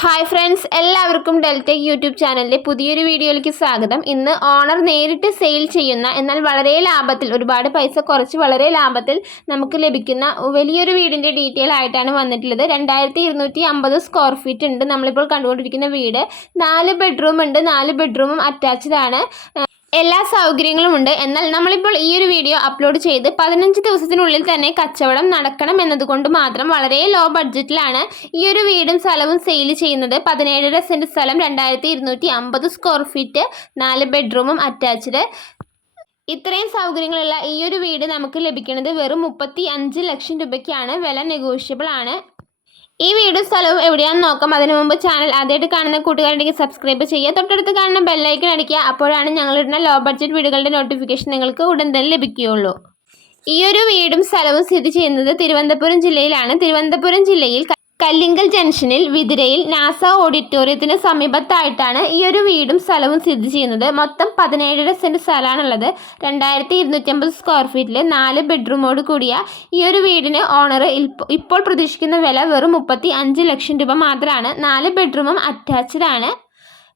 Hi friends എല്ലാവർക്കും Deltech YouTube ചാനലിലെ പുതിയൊരു വീഡിയോയിലേക്ക് സ്വാഗതം. ഇന്ന് ഓണർ നേരിട്ട് സെയിൽ ചെയ്യുന്ന എന്നാൽ വളരെ ലാഭത്തിൽ ഒരുപാട് പൈസ കുറച്ച് വളരെ ലാഭത്തിൽ നമുക്ക് ലഭിക്കുന്ന വലിയൊരു വീടിന്റെ ഡീറ്റെയിൽ ആയിട്ടാണ് വന്നിട്ടുള്ളത്. രണ്ടായിരത്തി ഇരുന്നൂറ്റി അമ്പത് സ്ക്വയർ ഫീറ്റ് ഉണ്ട്. നമ്മളിപ്പോൾ കണ്ടുകൊണ്ടിരിക്കുന്ന വീട് നാല് ബെഡ്റൂം ഉണ്ട്. നാല് ബെഡ്റൂമും അറ്റാച്ച്ഡ് ആണ്. എല്ലാ സൗകര്യങ്ങളും ഉണ്ട്. എന്നാൽ നമ്മളിപ്പോൾ ഈ ഒരു വീഡിയോ അപ്ലോഡ് ചെയ്ത് പതിനഞ്ച് ദിവസത്തിനുള്ളിൽ തന്നെ കച്ചവടം നടക്കണം എന്നതുകൊണ്ട് മാത്രം വളരെ ലോ ബഡ്ജറ്റിലാണ് ഈ ഒരു വീടും സ്ഥലവും സെയിൽ ചെയ്യുന്നത്. പതിനേഴര സെന്റ് സ്ഥലം രണ്ടായിരത്തി ഇരുന്നൂറ്റി അമ്പത് സ്ക്വയർ ഫീറ്റ് നാല് ബെഡ്റൂമും അറ്റാച്ച്ഡ് ഇത്രയും സൗകര്യങ്ങളുള്ള ഈ ഒരു വീട് നമുക്ക് ലഭിക്കുന്നത് വെറും മുപ്പത്തി അഞ്ച് ലക്ഷം രൂപയ്ക്കാണ്. വില നെഗോഷ്യബിൾ ആണ്. ഈ വീഡിയോ സ്ഥലവും എവിടെയാണെന്ന് നോക്കാം. അതിനു മുമ്പ് ചാനൽ ആദ്യമായിട്ട് കാണുന്ന കൂട്ടുകാരുണ്ടെങ്കിൽ സബ്സ്ക്രൈബ് ചെയ്യുക. തൊട്ടടുത്ത് കാണുന്ന ബെല്ലൈക്കൺ അടിക്കുക. അപ്പോഴാണ് ഞങ്ങളിടുന്ന ലോ ബഡ്ജറ്റ് വീടുകളുടെ നോട്ടിഫിക്കേഷൻ നിങ്ങൾക്ക് ഉടൻ തന്നെ ലഭിക്കുകയുള്ളൂ. ഈ ഒരു വീടും സ്ഥലവും സ്ഥിതി ചെയ്യുന്നത് തിരുവനന്തപുരം ജില്ലയിലാണ്. തിരുവനന്തപുരം ജില്ലയിൽ കല്ലിങ്കൽ ജംഗ്ഷനിൽ വിതിരയിൽ നാസ ഓഡിറ്റോറിയത്തിന് സമീപത്തായിട്ടാണ് ഈ ഒരു വീടും സ്ഥലവും സ്ഥിതി ചെയ്യുന്നത്. മൊത്തം പതിനേഴര സെന്റ് സ്ഥലമാണുള്ളത്. രണ്ടായിരത്തി ഇരുന്നൂറ്റമ്പത് സ്ക്വയർ ഫീറ്റിൽ നാല് ബെഡ്റൂമോട് കൂടിയ ഈ ഒരു വീടിന് ഓണർ ഇപ്പോൾ പ്രതീക്ഷിക്കുന്ന വില വെറും മുപ്പത്തി ലക്ഷം രൂപ മാത്രമാണ്. നാല് ബെഡ്റൂമും അറ്റാച്ച്ഡ് ആണ്.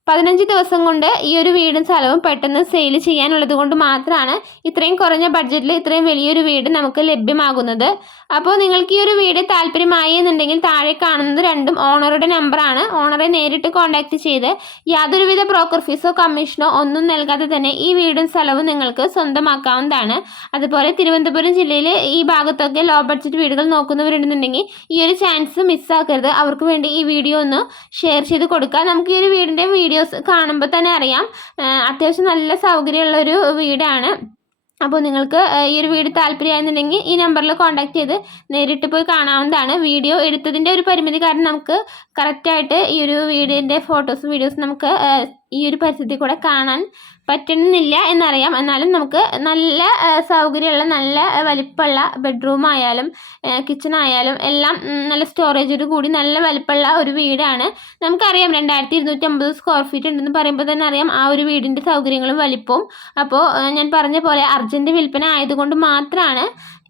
പതിനഞ്ച് ദിവസം കൊണ്ട് ഈ ഒരു വീടും സ്ഥലവും പെട്ടെന്ന് സെയിൽ ചെയ്യാനുള്ളത് കൊണ്ട് മാത്രമാണ് ഇത്രയും കുറഞ്ഞ ബഡ്ജറ്റിൽ ഇത്രയും വലിയൊരു വീട് നമുക്ക് ലഭ്യമാകുന്നത്. അപ്പോൾ നിങ്ങൾക്ക് ഈ ഒരു വീട് താല്പര്യമായി എന്നുണ്ടെങ്കിൽ താഴെ കാണുന്നത് രണ്ടും ഓണറുടെ നമ്പറാണ് ഓണറെ നേരിട്ട് കോൺടാക്റ്റ് ചെയ്ത് യാതൊരുവിധ ബ്രോക്കർ ഫീസോ കമ്മീഷനോ ഒന്നും നൽകാതെ തന്നെ ഈ വീടും സ്ഥലവും നിങ്ങൾക്ക് സ്വന്തമാക്കാവുന്നതാണ്. അതുപോലെ തിരുവനന്തപുരം ജില്ലയിൽ ഈ ഭാഗത്തൊക്കെ ലോ ബഡ്ജറ്റ് വീടുകൾ നോക്കുന്നവരുണ്ടെന്നുണ്ടെങ്കിൽ ഈ ഒരു ചാൻസ് മിസ്സാക്കരുത് അവർക്ക് വേണ്ടി ഈ വീഡിയോ ഒന്ന് ഷെയർ ചെയ്ത് കൊടുക്കുക നമുക്ക് ഈ ഒരു വീടിന്റെ വീഡിയോ വീഡിയോസ് കാണുമ്പോൾ തന്നെ അറിയാം. അത്യാവശ്യം നല്ല സൗകര്യമുള്ളൊരു വീടാണ്. അപ്പോൾ നിങ്ങൾക്ക് ഈ ഒരു വീട് താല്പര്യമായിരുന്നുണ്ടെങ്കിൽ ഈ നമ്പറിൽ കോൺടാക്ട് ചെയ്ത് നേരിട്ട് പോയി കാണാവുന്നതാണ്. വീഡിയോ എടുത്തതിന്റെ ഒരു പരിമിതി കാരണം നമുക്ക് കറക്റ്റായിട്ട് ഈ ഒരു വീടിന്റെ ഫോട്ടോസും വീഡിയോസും നമുക്ക് ഈ ഒരു പരിസ്ഥിതി കൂടെ കാണാൻ പറ്റുന്നില്ല എന്നറിയാം. എന്നാലും നമുക്ക് നല്ല സൗകര്യമുള്ള നല്ല വലിപ്പമുള്ള ബെഡ്റൂം ആയാലും കിച്ചൺ ആയാലും എല്ലാം നല്ല സ്റ്റോറേജോട് കൂടി നല്ല വലിപ്പമുള്ള ഒരു വീടാണ്. നമുക്കറിയാം രണ്ടായിരത്തി ഇരുന്നൂറ്റി അമ്പത് സ്ക്വയർ ഫീറ്റ് ഉണ്ടെന്ന് പറയുമ്പോൾ തന്നെ അറിയാം ആ ഒരു വീടിന്റെ സൗകര്യങ്ങളും വലിപ്പവും. അപ്പോൾ ഞാൻ പറഞ്ഞ പോലെ അർജന്റ് വിൽപ്പന ആയതുകൊണ്ട് മാത്രമാണ്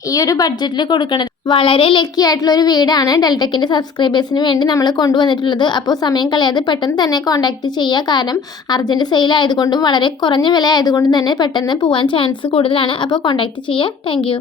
ഈ ഒരു ബഡ്ജറ്റിൽ കൊടുക്കുന്നത് വളരെ ലക്കി ആയിട്ടുള്ള ഒരു വീടാണ് ഡെൽടെക്കിന്റെ സബ്സ്ക്രൈബേഴ്സിന് വേണ്ടി നമ്മൾ കൊണ്ടുവന്നിട്ടുള്ളത്. അപ്പോൾ സമയം കളയാതെ പെട്ടെന്ന് തന്നെ കോൺടാക്റ്റ് ചെയ്യുക. കാരണം അർജന്റ് സെയിൽ ആയതുകൊണ്ടും വളരെ കുറഞ്ഞ വില ആയതുകൊണ്ടും തന്നെ പെട്ടെന്ന് പോകാൻ ചാൻസ് കൂടുതലാണ്. അപ്പോൾ കോൺടാക്റ്റ് ചെയ്യുക. താങ്ക്